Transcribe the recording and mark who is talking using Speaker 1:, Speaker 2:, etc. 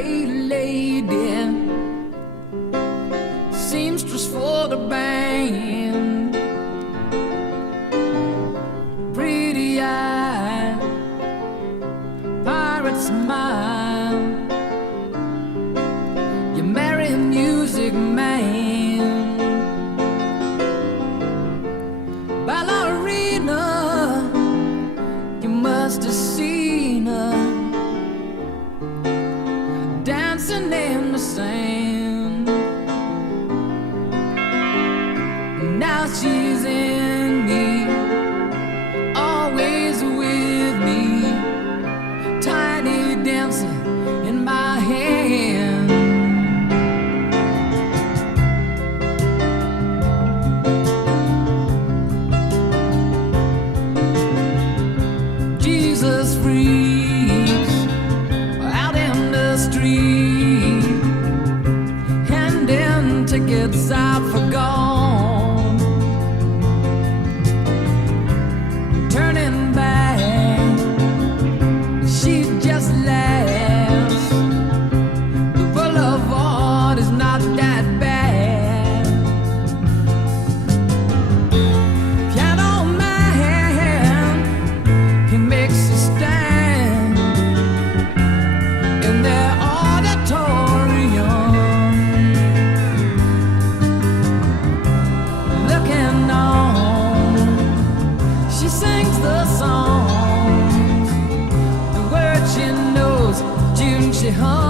Speaker 1: gray lady, seamstress for the band, pretty eye, pirate smile. You marry a music man, ballerina. You must have seen. home.